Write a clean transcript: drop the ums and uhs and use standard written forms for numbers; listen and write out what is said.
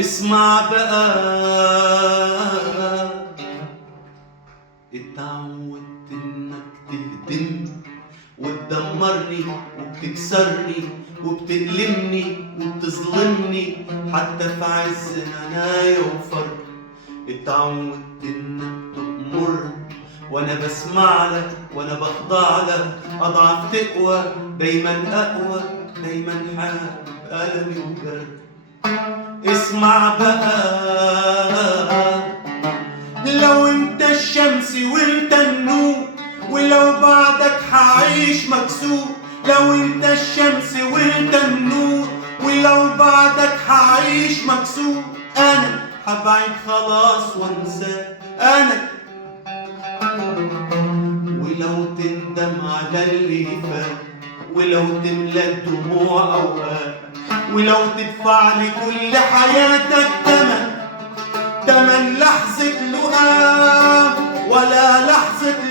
اسمع بقى، اتعودت انك تهدمني وتدمرني وبتكسرني وبتألمني وبتظلمني حتى في عز هنايا وفرق. اتعودت انك تأمرني وانا بسمع لك وانا بخضع لك، اضعف تقوى دايما اقوى، دايما حابب ألمي وجرد. اسمع بقى، لو انت الشمس وانت النور، ولو بعدك هعيش مكسور. لو انت الشمس وانت النور، ولو بعدك هعيش مكسور. انا هبعد خلاص وانساك انا، ولو تندم على اللي فات، ولو تملى الدموع اوقات، ولو تدفع لي كل حياتك تمن لحظة لقاء ولا لحظة